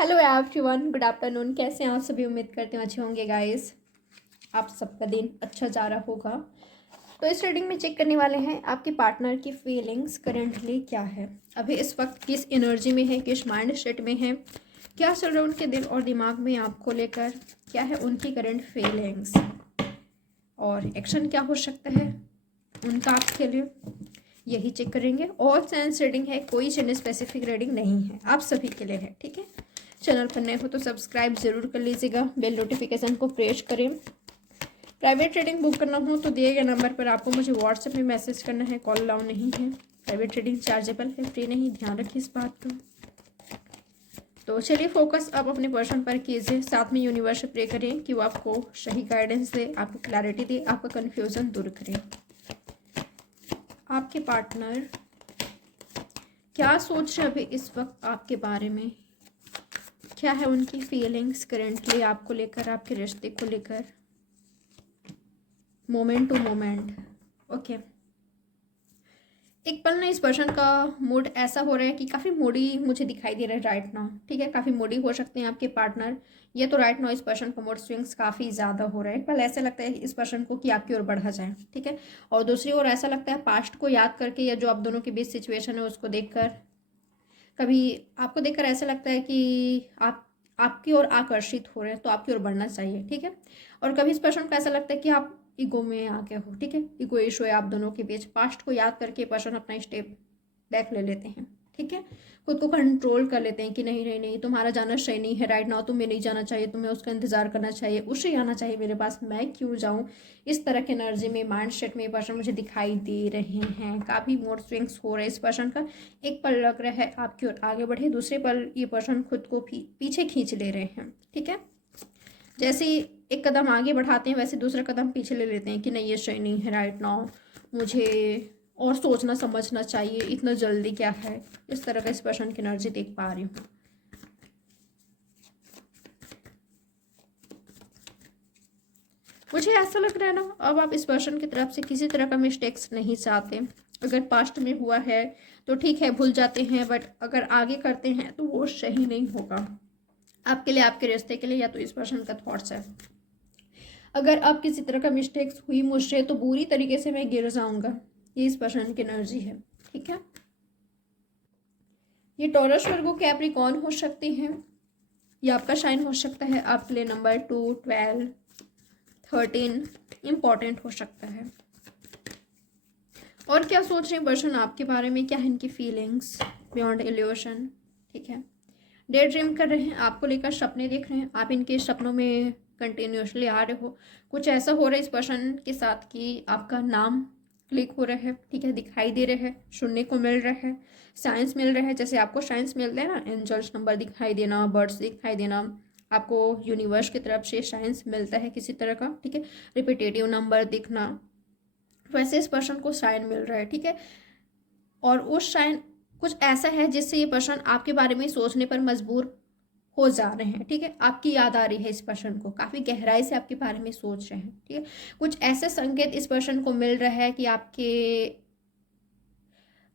Hello everyone, good afternoon. कैसे हैं आप सभी? उम्मीद करते हैं अच्छे होंगे गाइस। आप सबका दिन अच्छा जा रहा होगा। तो इस रीडिंग में चेक करने वाले हैं आपके पार्टनर की फीलिंग्स करेंटली क्या है, अभी इस वक्त किस एनर्जी में है, किस माइंड सेट में है, क्या चल रहा है उनके दिल और दिमाग में आपको लेकर, क्या है उनकी करंट फीलिंग्स और एक्शन क्या हो सकता है उनका आपके लिए, यही चेक करेंगे। ऑल साइंस रीडिंग है, कोई चैनल स्पेसिफिक रीडिंग नहीं है, आप सभी के लिए है। ठीक है, चैनल पर नए हो तो सब्सक्राइब जरूर कर लीजिएगा, बेल नोटिफिकेशन को प्रेस करें। प्राइवेट रीडिंग बुक करना हो तो दिए गए नंबर पर आपको मुझे व्हाट्सएप में मैसेज करना है, कॉल अलाउ नहीं है। प्राइवेट रीडिंग चार्जेबल है, फ्री नहीं, ध्यान रखिए इस बात का। तो चलिए फोकस आप अपने पर्सन पर कीजिए, साथ में यूनिवर्स से प्रे करें कि वो आपको सही गाइडेंस दे, आपको क्लैरिटी दे, आपका कन्फ्यूजन दूर करे। आपके पार्टनर क्या सोच रहे अभी इस वक्त आपके बारे में, क्या है उनकी फीलिंग्स करेंटली आपको लेकर, आपके रिश्ते को लेकर, मोमेंट टू मोमेंट। ओके, एक पल में इस पर्सन का मूड ऐसा हो रहा है कि काफ़ी मूडी मुझे दिखाई दे रहा है राइट नाउ। ठीक है, काफ़ी मूडी हो सकते हैं आपके पार्टनर। ये तो राइट नाउ इस पर्सन का मूड स्विंग्स काफ़ी ज़्यादा हो रहा है। एक पल ऐसा लगता है इस पर्सन को कि आपकी ओर बढ़ा जाए। ठीक है, और दूसरी ओर ऐसा लगता है पास्ट को याद करके या जो आप दोनों के बीच सिचुएशन है उसको देखकर, कभी आपको देखकर ऐसा लगता है कि आप आपकी ओर आकर्षित हो रहे हैं तो आपकी ओर बढ़ना चाहिए। ठीक है, और कभी इस पर्सन को ऐसा लगता है कि आप ईगो में आ गए हो। ठीक है, ईगो इशू है आप दोनों के बीच, पास्ट को याद करके पर्सन अपना स्टेप बैक ले लेते हैं। ठीक है, खुद को कंट्रोल कर लेते हैं कि नहीं नहीं नहीं, तुम्हारा जाना सही नहीं है राइट नाउ, तुम्हें नहीं जाना चाहिए, तुम्हें उसका इंतजार करना चाहिए, उसे आना चाहिए मेरे पास, मैं क्यों जाऊं। इस तरह के एनर्जी में, माइंड सेट में ये पर्सन मुझे दिखाई दे रहे हैं। काफ़ी मूड स्विंग्स हो रहे हैं इस पर्सन का। एक पल लग रहा है आपकी ओर आगे बढ़े, दूसरे पल ये पर्सन खुद को पीछे खींच ले रहे हैं। ठीक है, जैसे एक कदम आगे बढ़ाते हैं वैसे दूसरा कदम पीछे ले लेते हैं कि नहीं ये सही नहीं है राइट नाउ, मुझे और सोचना समझना चाहिए, इतना जल्दी क्या है। इस तरह का इस पर्सन की एनर्जी देख पा रही हूँ। मुझे ऐसा लग रहा है ना, अब आप इस पर्सन की तरफ से किसी तरह का मिस्टेक्स नहीं चाहते। अगर पास्ट में हुआ है तो ठीक है, भूल जाते हैं, बट अगर आगे करते हैं तो वो सही नहीं होगा आपके लिए, आपके रिश्ते के लिए, या तो इस पर्सन का थॉट्स है। अगर अब किसी तरह का मिस्टेक्स हुई मुझसे तो बुरी तरीके से मैं गिर जाऊंगा, ये इस पर्सन की एनर्जी है। ठीक है, ये टॉरस वर्गो कैप्रिकॉर्न हो सकते हैं, ये आपका शाइन हो सकता है, आपके लिए नंबर 2, 12, 13 इंपॉर्टेंट हो सकता है। और क्या सोच रहे हैं पर्सन आपके बारे में, क्या है इनकी फीलिंग्स बियॉन्ड इल्यूशन। ठीक है, डे ड्रीम कर रहे हैं, आपको लेकर सपने देख रहे हैं, आप इनके सपनों में कंटिन्यूसली आ रहे हो। कुछ ऐसा हो रहा है इस पर्सन के साथ कि आपका नाम क्लिक हो रहा है। ठीक है, दिखाई दे रहा है, सुनने को मिल रहा है, साइंस मिल रहा है, जैसे आपको साइंस मिलता है ना, एंजल्स नंबर दिखाई देना, बर्ड्स दिखाई देना, आपको यूनिवर्स की तरफ से साइंस मिलता है किसी तरह का। ठीक है, रिपीटेटिव नंबर दिखना, वैसे इस पर्सन को साइन मिल रहा है। ठीक है, और उस साइन कुछ ऐसा है जिससे ये पर्सन आपके बारे में सोचने पर मजबूर हो जा रहे हैं। ठीक है, आपकी याद आ रही है इस पर्सन को, काफ़ी गहराई से आपके बारे में सोच रहे हैं। ठीक है, कुछ ऐसे संकेत इस पर्सन को मिल रहा है कि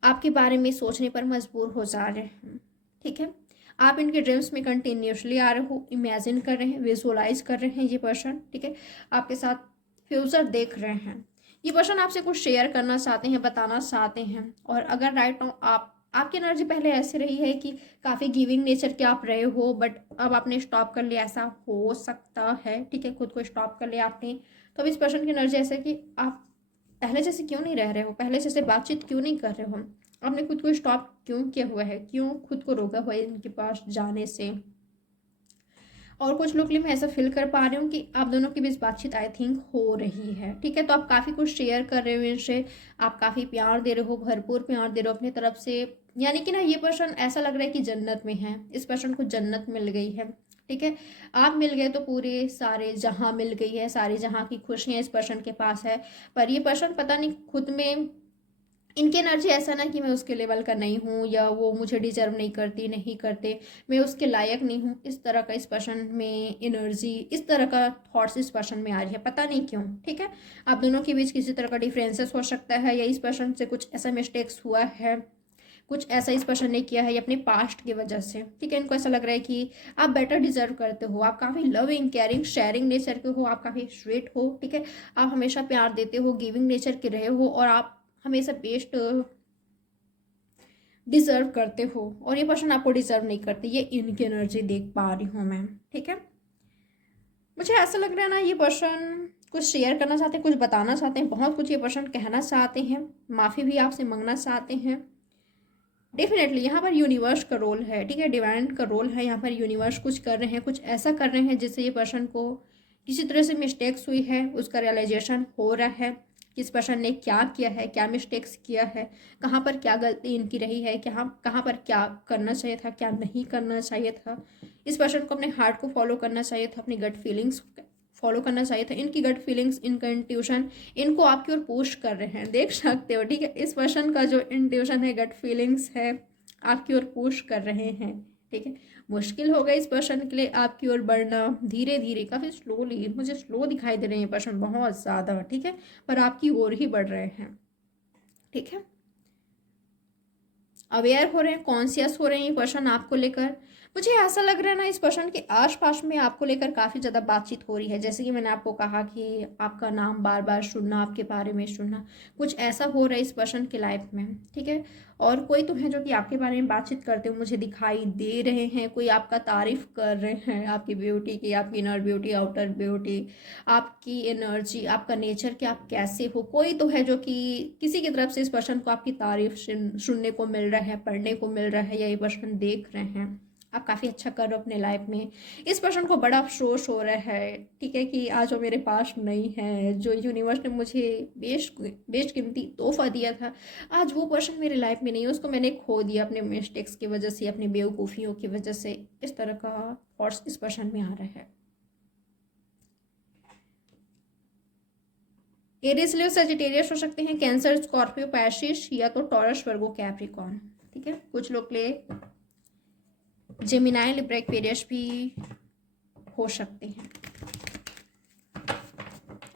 आपके बारे में सोचने पर मजबूर हो जा रहे हैं। ठीक है, आप इनके ड्रीम्स में कंटिन्यूसली आ रहे हो, इमेजिन कर रहे हैं, विजुअलाइज कर रहे हैं ये पर्सन। ठीक है, आपके साथ फ्यूचर देख रहे हैं। ये पर्सन आपसे कुछ शेयर करना चाहते हैं, बताना चाहते हैं। और अगर राइट नाउ आपकी एनर्जी पहले ऐसी रही है कि काफ़ी गिविंग नेचर के आप रहे हो, बट अब आपने स्टॉप कर लिया, ऐसा हो सकता है। ठीक है, खुद को स्टॉप कर लिया आपने, तो अब इस पर्सन की एनर्जी ऐसे कि आप पहले जैसे क्यों नहीं रह रहे हो, पहले जैसे बातचीत क्यों नहीं कर रहे हो, आपने खुद को स्टॉप क्यों किया हुआ है, क्यों खुद को रोका हुआ है इनके पास जाने से। और कुछ लोग मैं ऐसा फील कर पा रही हूँ कि आप दोनों के बीच बातचीत आई थिंक हो रही है। ठीक है, तो आप काफ़ी कुछ शेयर कर रहे हो इनसे, आप काफ़ी प्यार दे रहे हो, भरपूर प्यार दे रहे हो अपनी तरफ से। यानी कि ना ये पर्सन ऐसा लग रहा है कि जन्नत में है, इस पर्सन को जन्नत मिल गई है। ठीक है, आप मिल गए तो पूरे सारे जहाँ मिल गई है, सारी जहाँ की खुशियाँ इस पर्सन के पास है। पर ये पर्सन पता नहीं खुद में, इनकी एनर्जी ऐसा ना कि मैं उसके लेवल का नहीं हूँ, या वो मुझे डिजर्व नहीं करती, नहीं करते, मैं उसके लायक नहीं हूँ, इस तरह का इस पर्सन में एनर्जी, इस तरह का थॉट्स इस पर्सन में आ रही है, पता नहीं क्यों। ठीक है, आप दोनों के बीच किसी तरह का डिफरेंसेस हो सकता है, या इस पर्सन से कुछ ऐसा मिस्टेक्स हुआ है, कुछ ऐसा इस पर्सन ने किया है ये अपने पास्ट की वजह से, ठीक है। इनको ऐसा लग रहा है कि आप बेटर डिजर्व करते हो, आप काफ़ी लविंग केयरिंग शेयरिंग नेचर के हो, आप काफ़ी स्वीट हो, ठीक है। आप हमेशा प्यार देते हो, गिविंग नेचर के रहे हो, और आप हमेशा बेस्ट डिजर्व करते हो, और ये पर्सन आपको डिजर्व नहीं करते। ये इनकी एनर्जी देख पा रही हूँ मैं, ठीक है। मुझे ऐसा लग रहा है ना ये पर्सन कुछ शेयर करना चाहते हैं, कुछ बताना चाहते हैं, बहुत कुछ ये पर्सन कहना चाहते हैं, माफ़ी भी आपसे मांगना चाहते हैं। डेफिनेटली यहाँ पर यूनिवर्स का रोल है, ठीक है, डिवाइन का रोल है। यहाँ पर यूनिवर्स कुछ कर रहे हैं, कुछ ऐसा कर रहे हैं जिससे ये पर्सन को किसी तरह से मिस्टेक्स हुई है उसका रियलाइजेशन हो रहा है। किस पर्सन ने क्या किया है, क्या मिस्टेक्स किया है, कहाँ पर क्या गलती इनकी रही है, कहाँ कहाँ पर क्या करना चाहिए था, क्या नहीं करना चाहिए था। इस पर्सन को अपने हार्ट को फॉलो करना चाहिए था, अपनी गट फीलिंग्स फॉलो करना चाहिए था। इनकी गट फीलिंग्स, इनका इंट्यूशन इनको आपकी ओर पुश कर रहे हैं, देख सकते हो, ठीक है। इस पर्सन का जो इंट्यूशन है, गट फीलिंग्स है, आपकी ओर पुश कर रहे हैं, ठीक है। मुश्किल होगा इस पर्सन के लिए आपकी ओर बढ़ना, धीरे धीरे, काफ़ी स्लोली, मुझे स्लो दिखाई दे रहे हैं ये पर्सन बहुत ज़्यादा, ठीक है, पर आपकी ओर ही बढ़ रहे हैं, ठीक है। अवेयर हो रहे हैं, कॉन्शियस हो रहे हैं ये पर्सन आपको लेकर। मुझे ऐसा लग रहा है ना इस पर्सन के आसपास में आपको लेकर काफ़ी ज़्यादा बातचीत हो रही है। जैसे कि मैंने आपको कहा कि आपका नाम बार बार सुनना, आपके बारे में सुनना, कुछ ऐसा हो रहा है इस पर्सन की लाइफ में, ठीक है। और कोई तो है जो कि आपके बारे में बातचीत करते हुए मुझे दिखाई दे रहे हैं, कोई आपका तारीफ कर रहे हैं, आपकी ब्यूटी की, आपकी इनर ब्यूटी, आउटर ब्यूटी, आपकी एनर्जी, आपका नेचर, कि आप कैसे हो। कोई तो है जो कि किसी की तरफ से इस पर्सन को आपकी तारीफ सुनने को मिल रहा है, पढ़ने को मिल रहा है, या ये पर्सन देख रहे हैं आप काफ़ी अच्छा कर रहे हो अपने लाइफ में। इस पर्सन को बड़ा अफसोस हो रहा है, ठीक है, कि आज वो मेरे पास नहीं है। जो यूनिवर्स ने मुझे बेशकीमती तोहफा दिया था, आज वो पर्सन मेरे लाइफ में नहीं है, उसको मैंने खो दिया अपने मिस्टेक्स की वजह से, अपनी बेवकूफ़ियों की वजह से। इस तरह का थॉट्स इस पर्सन में आ रहा है। एरिस, लियो, सजिटेरियस हो सकते हैं, कैंसर, स्कॉर्पियो, पैसिस, या तो टॉरस, वर्गो, कैप्रिकॉर्न, ठीक है। कुछ लोग ले जेमिनाई, लिब्रा, एक्वेरियस भी हो सकते हैं।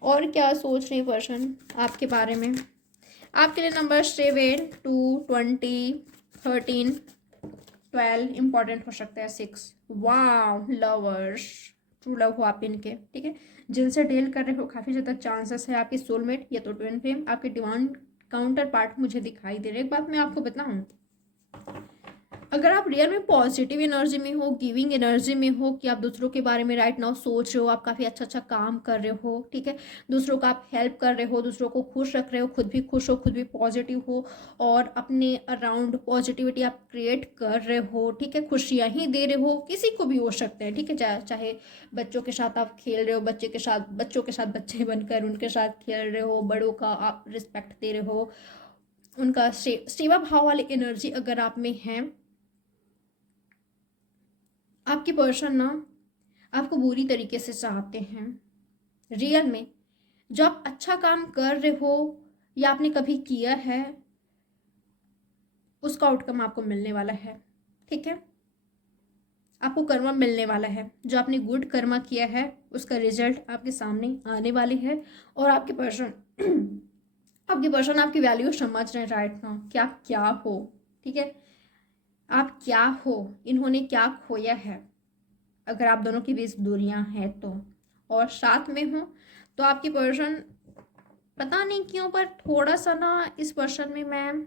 और क्या सोच रहे हैं पर्सन आपके बारे में? आपके लिए नंबर 7, 2, 20, 13, 12 इंपॉर्टेंट हो सकता है, 6। वाह, लवर्स, ट्रू लव हो आप इनके, ठीक है। जिनसे डील कर रहे हो काफ़ी ज़्यादा चांसेस है आपके सोलमेट या तो ट्विन फ्लेम, आपके डिवाइन काउंटर पार्ट मुझे दिखाई दे रहे। एक बात मैं आपको बताऊँ, अगर आप रियल में पॉजिटिव एनर्जी में हो, गिविंग एनर्जी में हो, कि आप दूसरों के बारे में राइट नाउ सोच रहे हो, आप काफ़ी अच्छा अच्छा काम कर रहे हो, ठीक है, दूसरों का आप हेल्प कर रहे हो, दूसरों को खुश रख रहे हो, खुद भी खुश हो, खुद भी पॉजिटिव हो, और अपने अराउंड पॉजिटिविटी आप क्रिएट कर रहे हो, ठीक है, खुशियाँ ही दे रहे हो, किसी को भी हो सकते हैं, ठीक है, चाहे बच्चों के साथ आप खेल रहे हो, बच्चों के साथ बच्चे बनकर उनके साथ खेल रहे हो, बड़ों का आप रिस्पेक्ट दे रहे हो, उनका सेवा भाव वाली एनर्जी अगर आप में है। आपकी पर्सन ना आपको बुरी तरीके से चाहते हैं रियल में। जो आप अच्छा काम कर रहे हो या आपने कभी किया है, उसका आउटकम आपको मिलने वाला है, ठीक है। आपको कर्मा मिलने वाला है, जो आपने गुड कर्मा किया है उसका रिजल्ट आपके सामने आने वाली है। और आपके पर्सन आपकी वैल्यू समझ रहे हैं राइट नाउ कि आप क्या हो, ठीक है, आप क्या हो, इन्होंने क्या खोया है। अगर आप दोनों के बीच दूरियां हैं तो, और साथ में हो तो आपकी पर्सन, पता नहीं क्यों पर थोड़ा सा ना इस पर्सन में मैं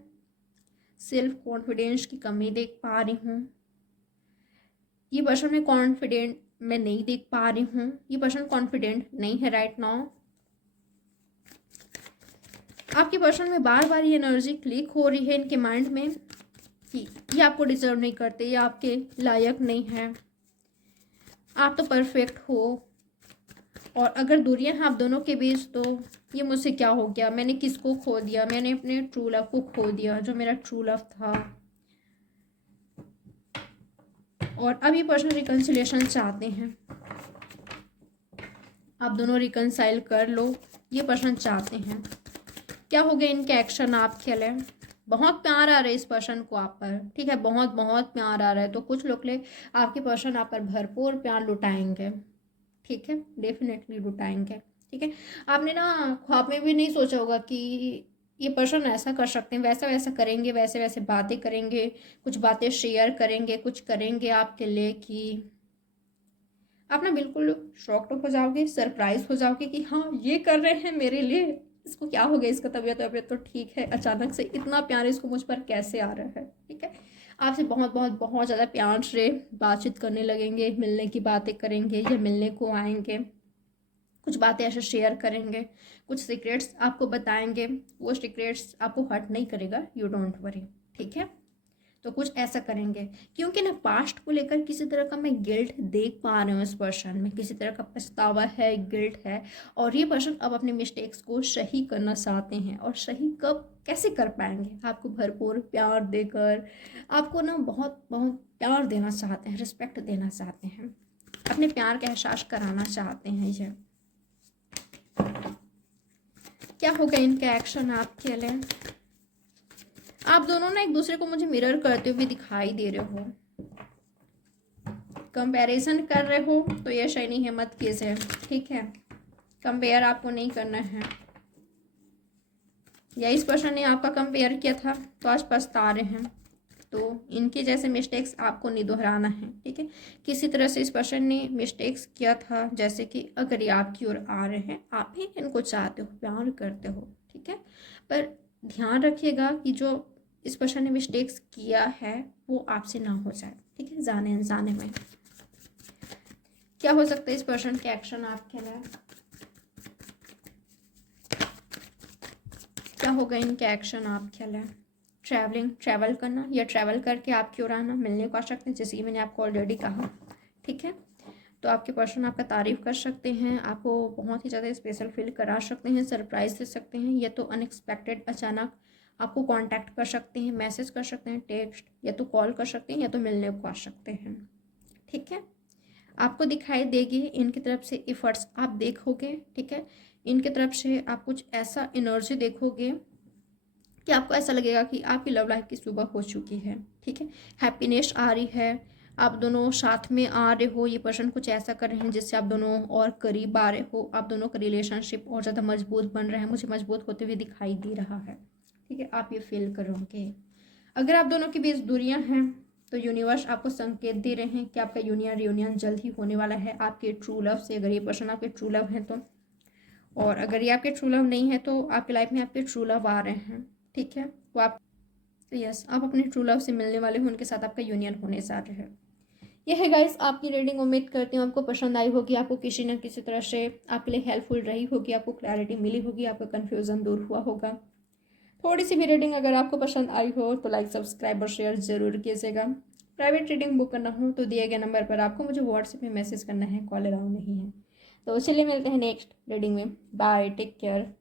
सेल्फ कॉन्फिडेंस की कमी देख पा रही हूँ। ये पर्सन में कॉन्फिडेंट मैं नहीं देख पा रही हूँ, ये पर्सन कॉन्फिडेंट नहीं है राइट नाउ। आपके पर्सन में बार बार ये एनर्जी क्लिक हो रही है इनके माइंड में कि ये आपको डिजर्व नहीं करते, ये आपके लायक नहीं है, आप तो परफेक्ट हो। और अगर दूरियां हैं आप दोनों के बीच, तो ये मुझसे क्या हो गया, मैंने किसको खो दिया, मैंने अपने ट्रू लव को खो दिया, जो मेरा ट्रू लव था। और अब ये पर्सन रिकन्सिलेशन चाहते हैं, आप दोनों रिकनसाइल कर लो, ये पर्सन चाहते हैं। क्या हो गया इनके एक्शन आपके लिए? बहुत प्यार आ रहा है इस पर्सन को आप पर, ठीक है, बहुत बहुत प्यार आ रहा है। तो कुछ लोग ले आपके पर्सन आप पर भरपूर प्यार लुटाएंगे, ठीक है, डेफिनेटली लुटाएंगे, ठीक है। आपने ना ख्वाब में भी नहीं सोचा होगा कि ये पर्सन ऐसा कर सकते हैं, वैसा वैसा करेंगे, वैसे वैसे बातें करेंगे, कुछ बातें शेयर करेंगे, कुछ करेंगे आपके लिए कि आप ना बिल्कुल शॉक्ड हो जाओगे, सरप्राइज हो जाओगे कि हाँ ये कर रहे हैं मेरे लिए, इसको क्या हो गया, इसका तबीयत तो ठीक है, अचानक से इतना प्यार इसको मुझ पर कैसे आ रहा है। ठीक है, आपसे बहुत बहुत बहुत ज़्यादा प्यार से बातचीत करने लगेंगे, मिलने की बातें करेंगे या मिलने को आएंगे, कुछ बातें ऐसे शेयर करेंगे, कुछ सीक्रेट्स आपको बताएंगे। वो सीक्रेट्स आपको हर्ट नहीं करेगा, यू डोंट वरी। ठीक है, तो कुछ ऐसा करेंगे, क्योंकि ना पास्ट को लेकर किसी तरह का मैं गिल्ट देख पा रही हूँ इस पर्सन में, किसी तरह का पछतावा है, गिल्ट है। और ये पर्सन अब अपने मिस्टेक्स को सही करना चाहते हैं, और सही कब कैसे कर पाएंगे, आपको भरपूर प्यार देकर, आपको ना बहुत बहुत प्यार देना चाहते हैं, रिस्पेक्ट देना चाहते हैं, अपने प्यार का एहसास कराना चाहते हैं। ये क्या होगा इनका एक्शन आपके लिए। आप दोनों ना एक दूसरे को मुझे मिरर करते हुए दिखाई दे रहे हो, कंपैरिजन कर रहे हो, तो ये शनि है, मत कीजिए। ठीक है, कंपेयर आपको नहीं करना है, या इस पर्सन ने आपका कंपेयर किया था तो आज पछता रहे हैं, तो इनके जैसे मिस्टेक्स आपको नहीं दोहराना है। ठीक है, किसी तरह से इस पर्सन ने मिस्टेक्स किया था, जैसे कि अगर ये आपकी ओर आ रहे हैं, आप भी इनको चाहते हो, प्यार करते हो। ठीक है, पर ध्यान रखिएगा कि जो इस पर्सन ने मिस्टेक्स किया है वो आपसे ना हो जाए। ठीक है, जाने अनजाने में। क्या हो सकता है इस पर्सन के एक्शन आपके लिए, क्या होगा इनके एक्शन आपके लिए। ट्रैवल करना, या ट्रैवल करके आपकी ओर आना, मिलने को आ सकते हैं, जैसे कि मैंने आपको ऑलरेडी कहा। ठीक है, तो आपके पर्सन आपका तारीफ कर सकते हैं, आपको बहुत ही ज़्यादा स्पेशल फील करा सकते हैं, सरप्राइज दे सकते हैं, या तो अनएक्सपेक्टेड अचानक आपको कांटेक्ट कर सकते हैं, मैसेज कर सकते हैं, टेक्स्ट, या तो कॉल कर सकते हैं, या तो मिलने को आ सकते हैं। ठीक है, आपको दिखाई देगी इनकी तरफ से एफर्ट्स आप देखोगे। ठीक है, इनकी तरफ से आप कुछ ऐसा एनर्जी देखोगे कि आपको ऐसा लगेगा कि आपकी लव लाइफ की सुबह हो चुकी है। ठीक है, हैप्पीनेस आ रही है, आप दोनों साथ में आ रहे हो, ये पर्सन कुछ ऐसा कर रहे हैं जिससे आप दोनों और करीब आ रहे हो, आप दोनों का रिलेशनशिप और ज़्यादा मजबूत बन रहा है, मुझे मजबूत होते हुए दिखाई दे रहा है। ठीक है, आप ये फील करोगे। अगर आप दोनों के बीच दूरियां हैं तो यूनिवर्स आपको संकेत दे रहे हैं कि आपका यूनियन जल्द ही होने वाला है आपके ट्रू लव से, अगर ये पर्सन आपके ट्रू लव हैं तो। और अगर ये आपके ट्रू लव नहीं है तो आपकी लाइफ में आपके ट्रू लव आ रहे हैं। ठीक है, वो आप यस आप अपने ट्रू लव से मिलने वाले हो, उनके साथ आपका यूनियन होने जा रहा है। यह है गाइस आपकी रीडिंग, उम्मीद करती हूँ आपको पसंद आई होगी, आपको किसी न किसी तरह से आपके लिए हेल्पफुल रही होगी, आपको क्लैरिटी मिली होगी, आपका कन्फ्यूज़न दूर हुआ होगा। थोड़ी सी भी रीडिंग अगर आपको पसंद आई हो तो लाइक, सब्सक्राइब और शेयर जरूर कीजिएगा। प्राइवेट रीडिंग बुक करना हो तो दिए गए नंबर पर आपको मुझे व्हाट्सएप में मैसेज करना है, कॉल अलाउ नहीं है। तो चलिए मिलते हैं नेक्स्ट रीडिंग में, बाय, टेक केयर।